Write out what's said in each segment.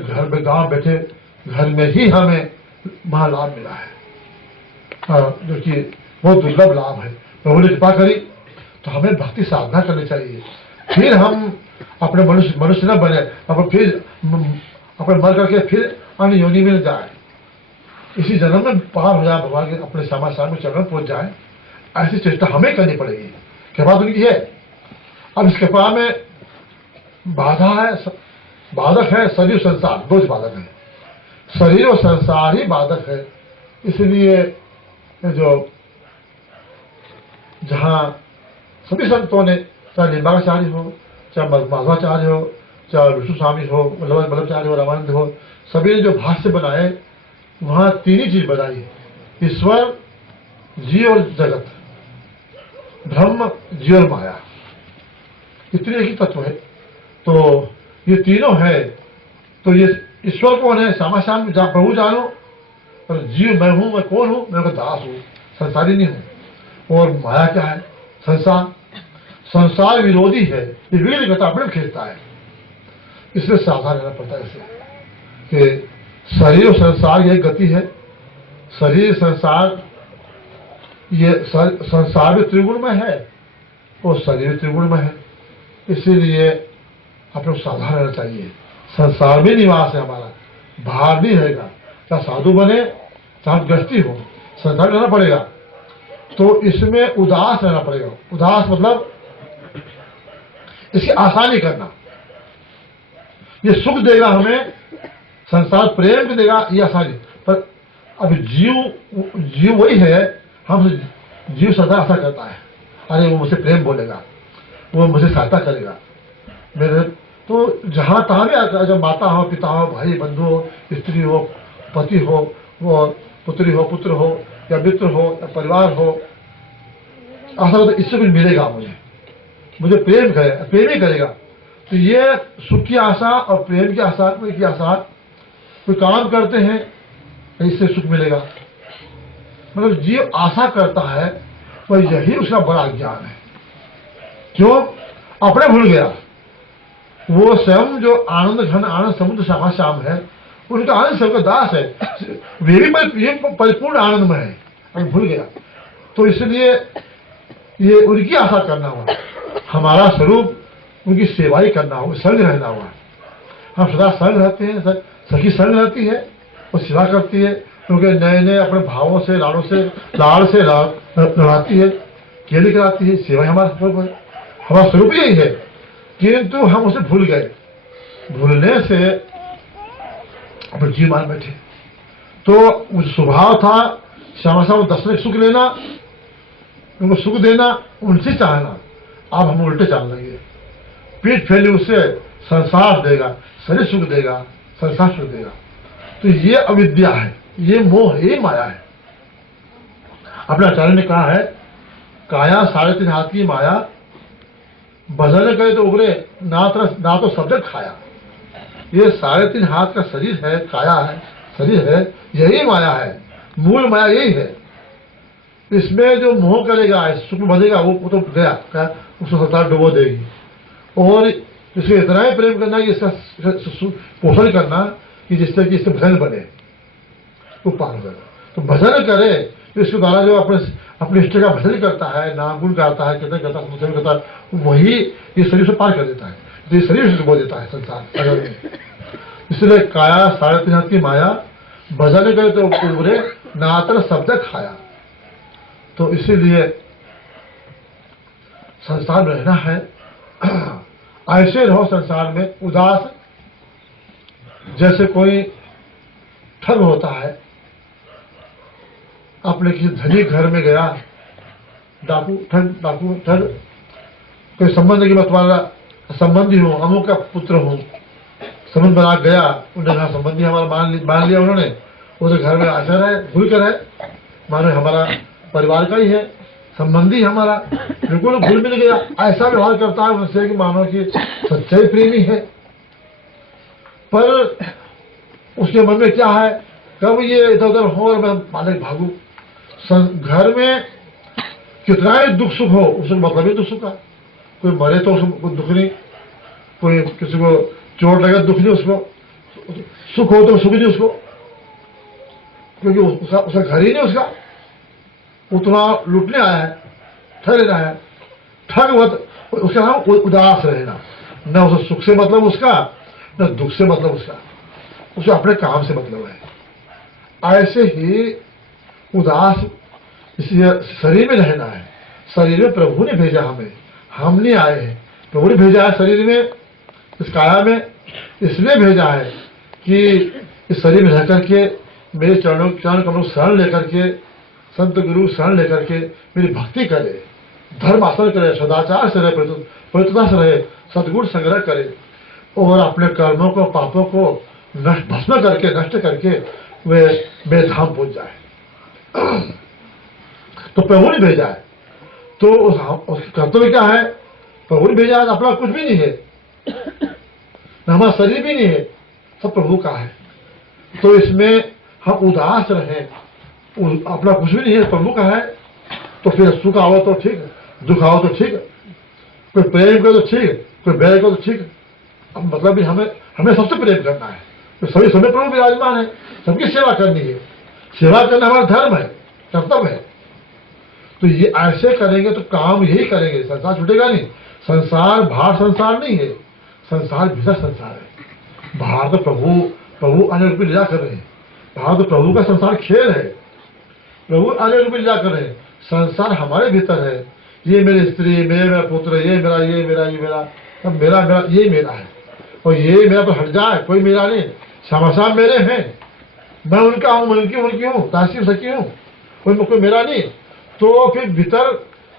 घर में गांव बैठे घर में ही हमें महालाभ मिला है, जो कि बहुत दुर्लभ लाभ है। प्रभु ने कृपा करी तो हमें भक्ति साधना करनी चाहिए, फिर हम अपने मनुष्य न बने, फिर अपने मर करके फिर अन्य योनि में जाए, इसी जन्म में पार हो जाए, भगवान के अपने श्यामा श्याम के चरण पहुंच जाए, ऐसी चेष्टा हमें करनी पड़ेगी। कृपा उनकी है। अब इस कृपा में बाधा है, बाधक है शरीर संसार, दो बाधक है, शरीर और संसार ही बाधक है। इसलिए जो जहां सभी संतों ने, चाहे लिंबाचार्य हो, चाहे माधवाचार्य हो, चाहे विष्णु स्वामी हो, वल्लभाचार्य हो, रामानंद हो, सभी ने जो भाष्य बनाए वहां तीन ही चीज बनाई, ईश्वर, जीव और जगत, ब्रह्म, जीव और माया, इतने ही तत्व है। तो ये तीनों है। तो ये ईश्वर कौन है? श्यामा श्याम प्रभु जानो। और जीव मैं हूं, मैं कौन हूं? मैं दास हूं, संसारी नहीं हूं। और माया क्या है? संसार। संसार विरोधी है, ये विरोध करता, अपने खींचता है। इसलिए सावधान रहना पड़ता है इसे कि शरीर और संसार यही गति है। शरीर संसार, ये संसार भी त्रिगुण में है और शरीर भी त्रिगुण में है। इसीलिए अपने सावधान रहना चाहिए। संसार में निवास है हमारा, बाहर नहीं रहेगा। क्या साधु बने चाहे गृहस्थी हो, संसार रहना पड़ेगा। तो इसमें उदास रहना पड़ेगा। उदास मतलब इसकी आसानी करना। ये सुख देगा हमें, संसार प्रेम भी देगा, ये आसानी। पर अब जीव वही है, हम जीव सदा ऐसा करता है, अरे वो मुझसे प्रेम बोलेगा, वो मुझे सहायता करेगा मेरे। तो जहां तहां भी, जब माता हो, पिता हो, भाई बंधु हो, स्त्री हो, पति हो, वो पुत्री हो, पुत्र हो, या मित्र हो, या परिवार हो, ऐसा तो इससे कुछ मिलेगा, मुझे प्रेम करेगा, प्रेम ही करेगा। तो ये सुख की आशा और प्रेम की आशा की आशा, कोई काम करते हैं इससे सुख मिलेगा, मतलब जीव आशा करता है, पर यही उसका बड़ा ज्ञान है। क्यों? अपने भूल गया। वो स्वयं जो आनंद घन आनंद समुद्र श्यामा श्याम है, उनका आनंद सबका दास है, वे भी परिपूर्ण आनंद में है, अगर भूल गया। तो इसलिए ये उनकी आशा करना हुआ, हमारा स्वरूप उनकी सेवा ही करना होगा, संग रहना हुआ। हम सदा संग रहते हैं, सखी संग रहती है और सेवा करती है, क्योंकि नए नए अपने भावों से, लाड़ से लड़ाती है, केली कराती है। सेवा हमारा स्वरूप यही है, किंतु हम उसे भूल गए। भूलने से अपने जीव मान बैठे। तो स्वभाव था श्यामा श्याम दर्शन सुख लेना, उनको सुख देना, उनसे चाहना। अब हम उल्टे चाह लेंगे, पीठ फैली उससे संसार देगा, शरीर सुख देगा, संसार सुख देगा। तो ये अविद्या है, ये मोह है, ये माया है। अपने आचार्य ने कहा है, काया 3.5 हाथ की माया, भजन करे तो उगरे, ना तो शब्द खाया। ये 3.5 हाथ का शरीर है, काया है, शरीर है, यही माया है, मूल माया यही है। इसमें जो मोह करेगा, सुख भजेगा, वो तो गया, उसको संसार डुबो देगी। और इसको इतना ही प्रेम करना कि इसका पोषण करना कि जिससे कि इससे भजन बने, वो पार हो जाएगा। तो भजन करे, तो इसके द्वारा जो अपने इष्ट का भजन करता है, नाम गुण गाता है, कीर्तन करता है, करता है, वही ये शरीर से पार कर देता है। तो ये शरीर से डुबो देता है संसार अगर में। इसलिए काया 3.5 हाथ की माया, भजन करे तो उबरे, नातर शब्द खाया। तो इसीलिए संसार में रहना है, ऐसे रहो संसार में उदास। जैसे कोई ठग होता है, अपने किसी धनी घर में गया, डाकू ठग, कोई संबंध की मतवाला संबंधी हो, अमुक का पुत्र हो, संबंध बना गया, उन्होंने कहा संबंधी हमारा मान लिया उन्होंने, उधर घर में आचर है, भूल कर है, मानो हमारा परिवार का ही है, संबंधी हमारा, बिल्कुल भूल मिल गया। ऐसा व्यवहार करता है उनसे कि मानो कि सच्चाई प्रेमी है, पर उसके मन में क्या है, कब ये इधर उधर हो और मैं मालिक भागू। घर में कितना ही दुख सुख हो, उसको मतलब ही दुख सुख का। कोई मरे तो उसको दुख नहीं, कोई किसी को चोट लगे दुख नहीं उसको, सुख हो तो सुख नहीं उसको, क्योंकि उसका घर ही नहीं, उसका उतना लूटने आया है, ठग लेना है, ठग मत, उसका नाम उदास रहना, न उसे सुख से मतलब उसका, न दुख से मतलब उसका, उसे अपने काम से मतलब है। ऐसे ही उदास इसलिए शरीर में रहना है। शरीर में प्रभु ने भेजा हमें, हम नहीं आए हैं, प्रभु ने भेजा है शरीर में, इस काया में, इसलिए भेजा है कि इस शरीर में रह करके मेरे चरण कमलों शरण लेकर के, संत गुरु शरण लेकर के मेरी भक्ति करे, धर्म आचरण करे, सदाचार से रहे, पवित्रता से रहे, सद्गुण संग्रह करे और अपने कर्मों को, पापों को भस्म करके, नष्ट करके वे मेरे धाम पहुंच जाए। तो प्रभु ने भेजा है, तो उसका कर्तव्य क्या है? प्रभु ने भेजा है, अपना कुछ भी नहीं है, न हमारा शरीर भी नहीं है, सब प्रभु का है। तो इसमें हम उदास रहें, अपना कुछ भी नहीं है, प्रभु का है, तो फिर सुख आओ तो ठीक, दुख आओ तो ठीक, कोई प्रेम करो तो ठीक, कोई बैर करो तो ठीक। अब मतलब भी हमें सबसे प्रेम करना है, तो सभी समय प्रभु विराजमान है, सबकी सेवा करनी है, सेवा करना हमारा धर्म है, कर्तव्य है। तो ये ऐसे करेंगे तो काम यही करेंगे, संसार छूटेगा नहीं। संसार बाहर संसार नहीं है, संसार भीतर संसार है। बाहर तो प्रभु अनेक रूपी लीला कर रहे हैं, बाहर तो प्रभु का संसार खेल है, प्रभु अनेक रूपी लीला कर रहे हैं। संसार हमारे भीतर है, ये मेरी स्त्री, मेरा पुत्र, ये मेरा, सब मेरा ये मेरा है, और ये मेरा तो हट जाए, कोई मेरा नहीं, समासाम मेरे हैं, मैं उनका हूँ, मैं उनकी हूँ, तासीम सकी हूँ, कोई मेरा नहीं। तो फिर भीतर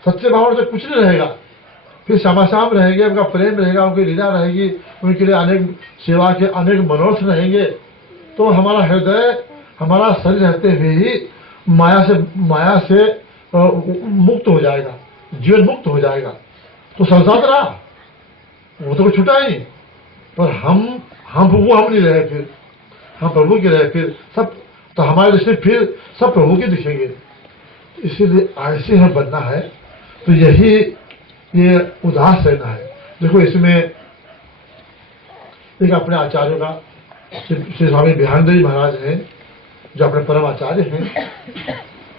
सच्चे भाव से कुछ नहीं रहेगा, फिर समासाम रहेंगे, उनका प्रेम रहेगा, उनकी लीला रहेगी, उनके लिए अनेक सेवा के अनेक मनोरथ रहेंगे। तो हमारा हृदय, हमारा शरीर रहते हुए ही माया से मुक्त हो जाएगा, जीवन मुक्त हो जाएगा। तो संसार रहा, वो तो छूटा ही, पर हम नहीं रहे, फिर हम प्रभु के रहे, फिर सब तो हमारे दृष्टि फिर सब प्रभु के दिखेंगे। इसीलिए ऐसे हमें बनना है। तो यही ये उदास रहना है। देखो इसमें एक अपने आचार्यों का श्री स्वामी बिहानदेव महाराज हैं, जो अपने परम आचार्य हैं,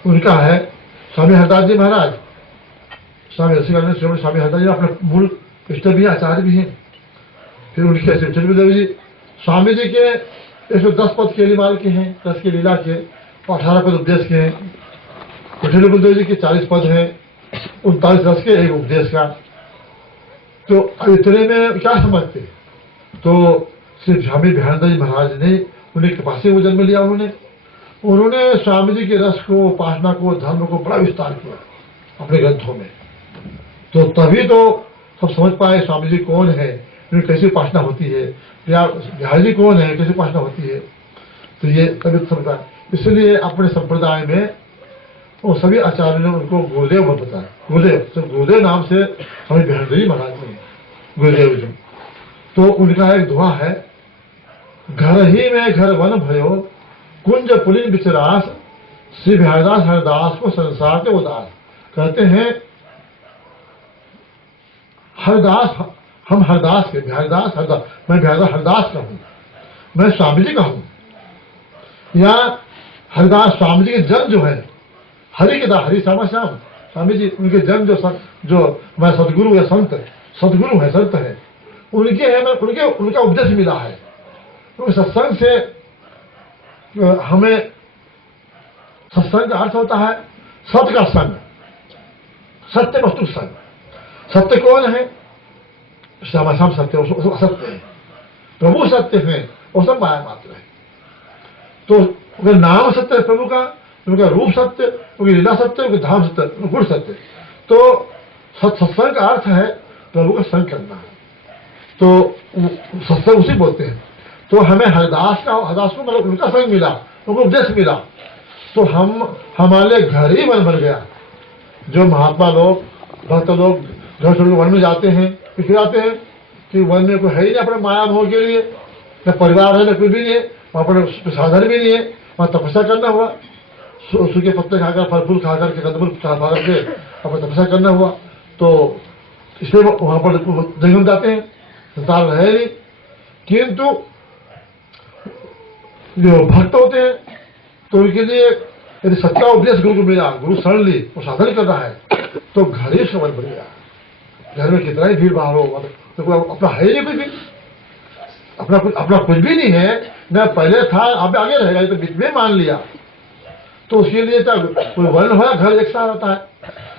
उनका है स्वामी हरदास जी महाराज, स्वामी रसिकानंद स्वामी हरदास जी अपने मूल इष्ट भी आचार्य भी हैं। फिर उनके चंद्रदेव जी स्वामी जी के 110 पद के लीला के हैं, 10 के लीला के, 18 पद उपदेश के हैं। गुरुदेव जी के 40 पद हैं, 39 रस के, एक उपदेश का। तो इतने में क्या समझते? तो श्री स्वामी बिहानदेव जी महाराज ने उन्हें कृपा से वो जन्म लिया। उन्होंने स्वामी जी के रस को, उपासना को, धर्म को बड़ा विस्तार किया अपने ग्रंथों में। तो तभी तो सब समझ पाए स्वामी जी कौन है, उनकी कैसी उपासना होती है, बिहारी जी कौन है, कैसी उपासना होती है। तो ये तभी समझ पाए। इसलिए अपने संप्रदाय में वो सभी आचार्यों ने उनको गुरुदेव मत बताया। गुरुदेव नाम से स्वामी बिहानदेव जी महाराज ने गुरुदेव जी। तो उनका एक दुआ है, घर ही में घर वन भयो, कुंज पुलिन विचरास, श्री बिहारदास हरदास को संसार के उदास। कहते हैं हरदास, हम हरदास के, बिहारदास हरदास, मैं बिहारदास हरदास का हूं, मैं स्वामी जी का हूं। या हरदास स्वामी जी के जन्म जो है, हरि के हरि श्यामा श्याम स्वामी जी, उनके जन्म जो मैं सदगुरु या सदगुरु है, संत है, उनके है, उनका उपदेश मिला है। तो सत्संग से हमें, सत्संग का अर्थ होता है सत्य का संग, सत्य वस्तु संग। सत्य कौन है? श्यामा श्याम सत्य, वो असत्य है। प्रभु सत्य है, वो सब माया मात्र है। तो अगर नाम सत्य है प्रभु का, उनका रूप सत्य, उनकी लीला सत्य, उनके धाम सत्य, गुण सत्य। तो सत्संग का अर्थ है प्रभु का संग करना। तो सत्संग उसी बोलते हैं। तो हमें हरदास को मतलब उनका संग मिला, उनको उपदेश मिला, तो हमारे घर ही वन बन गया। जो महात्मा लोग, भक्त लोग घर छोड़ वन में जाते हैं, फिर आते हैं कि वन में कोई है ही नहीं अपने माया मोह के लिए, न परिवार है, न कोई भी नहीं है, वहाँ पर साधन भी नहीं है, वहाँ तपस्या करना हुआ, सूखे पत्ते खाकर, फल फूल खाकर के, कंदमूल खा करके अपना तपस्या करना हुआ। तो इसलिए वहाँ पर जंगल जाते हैं, संसार रहे नहीं। किंतु जो भक्त होते हैं तो उनके लिए यदि सच्चा उपदेश गुरु को मिला, गुरु शरण ली, वो साधन कर रहा है, तो घर ही समझ बन गया। घर में कितना ही भीड़ भाड़ हो, तो कोई अपना है ही नहीं, कुछ भी अपना कुछ भी नहीं है न, पहले था अब आगे रहेगा, ये तो बीच में मान लिया। तो उसके लिए कोई वन हो या घर एक साथ रहता है।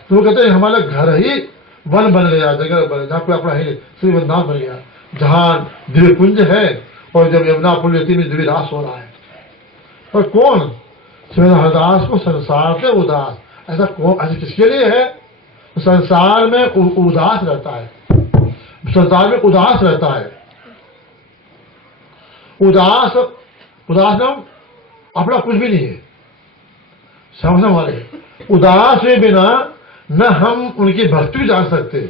तो वो कहते हैं हमारा घर ही वन बन गया, जगह बन, जहाँ कोई अपना है, श्री वृंदावन बन गया, जहाँ दिव्य कुंज है, और जब यमुना पुण्यवती में दिव्य रास हो रहा है। और कौन? श्री हरदास को संसार से उदास, ऐसा कौन, ऐसा किसके लिए है? संसार में उदास रहता है, संसार में उदास रहता है। उदास नाम अपना कुछ भी नहीं है, समझने वाले। उदास के बिना न हम उनकी भक्ति जान सकते,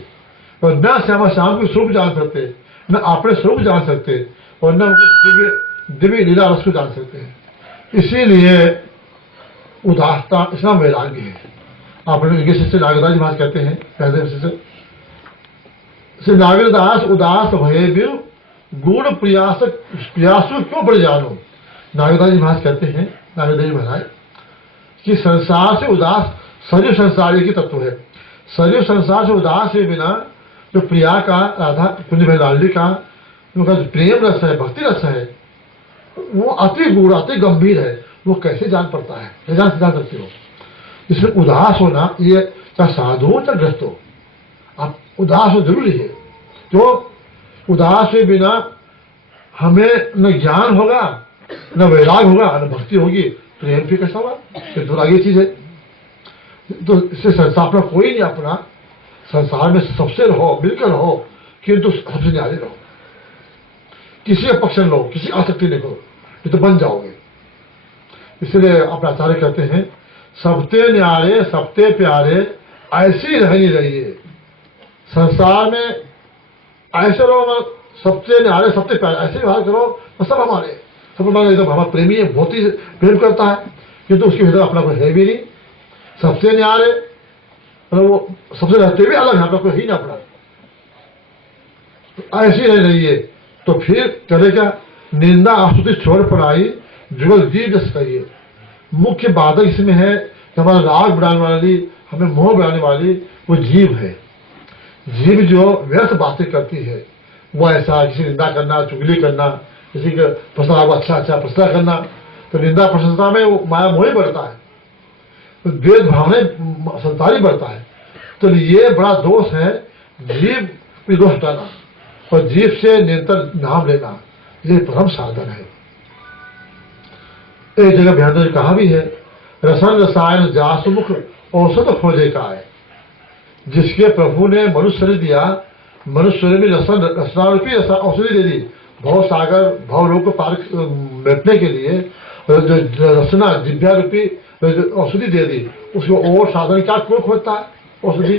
और न श्यामा श्याम के स्वरूप जान सकते, न अपने स्वरूप जान सकते, और न उनके दिव्य लीला रस को जान सकते हैं। इसीलिए उदासता इसका वैराग्य है। आपने इनके शिष्य नागदास महाराज कहते हैं, पहले शिष्य श्री नागदास उदास भये भी गुण प्रयासु क्यों बढ़ जानो। नागदास जी महाराज कहते हैं, नागदास जी महाराज, कि संसार से उदास, सजीव संसार की तत्व है। सजीव संसार से उदास के बिना जो प्रिया का, राधा कुंज भाई लाडली का उनका जो प्रेम रस है, भक्ति रस है, वो अति गूढ़, अति गंभीर है। वो कैसे जान पड़ता है, ये जान सकते हो। इसमें उदास होना, ये चाहे साधु हो चाहे ग्रस्त हो, आप उदास हो जरूरी है। तो उदास के बिना हमें न ज्ञान होगा, न वैराग होगा, न भक्ति होगी, प्रेम भी कैसा होगा? ये तो आगे चीज है। तो इससे संसार में कोई नहीं अपना, संसार में सबसे रहो, मिलकर रहो, किंतु सबसे न्यारे रहो, किसी का पक्ष न लो, किसी आसक्ति नहीं करो, ये तो बन जाओगे। इसलिए अपना आचार्य कहते हैं, सबते न्यारे सबते प्यारे ऐसी रहनी रहिए। संसार में ऐसे रहो ना, सबसे न्यारे सबसे प्यारे, ऐसे व्यवहार करो तो सब हमारे, सब हमारे एकदम हमारा प्रेमी है, बहुत ही प्रेम करता है, किंतु उसके हृदय अपना कोई है भी नहीं। सबसे न्यारे मतलब वो सबसे रहते भी अलग है, अपना कोई ही ना अपना, तो ऐसी रह रहिए। तो फिर चले क्या? निंदा आस्तुति छोड़ पड़ाई जुगल जीव जस कहिए। मुख्य बाधक इसमें है कि हमारा राग बढ़ाने वाली, हमें मोह बढ़ाने वाली वो जीव है। जीव जो व्यर्थ बातें करती है, वो ऐसा किसी निंदा करना, चुगली करना, किसी का प्रशंसा को अच्छा प्रशंसा करना, तो निंदा प्रशंसा में वो माया मोह ही बढ़ता है, तो द्वेष भावना संसार ही बढ़ता है। तो ये बड़ा दोष है, जीव को दोष हटाना और जीव से निरंतर नाम लेना, ये परम साधन है। एक जगह भ्यान ने कहा भी है, रसन रसायन जासुमुख औषध खोजे का है। जिसके प्रभु ने मनुष्य शरीर दिया, मनुष्य में रसनारूपी औषधि दे दी, भव सागर भव लोक को पार बैठने के लिए जो रसना दिव्या रूपी औषधि दे दी, उसको और साधन क्या क्यों खोजता है औषधि?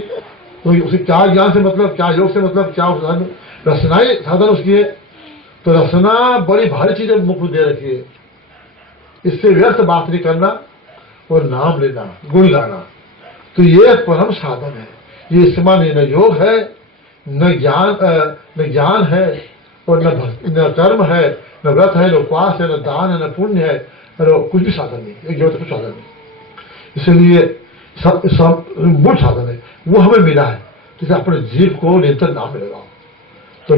तो उसे क्या ज्ञान से मतलब, क्या योग से मतलब, क्या साधन? रसना ही साधन उसकी है। तो रसना बड़ी भारी चीजें मुख दे रखी है, इससे व्यर्थ बात नहीं करना और नाम लेना, गुण गाना, तो ये परम साधन है। ये इसमें न योग है, न ज्ञान है, और न कर्म है, न व्रत है, न उपवास है, न दान है, न पुण्य है, कुछ भी साधन नहीं, एक जो कुछ साधन नहीं। इसलिए सब मूल साधन है, वो हमें मिला है। जैसे अपने जीव को निरंतर नाम में लगाओ, तो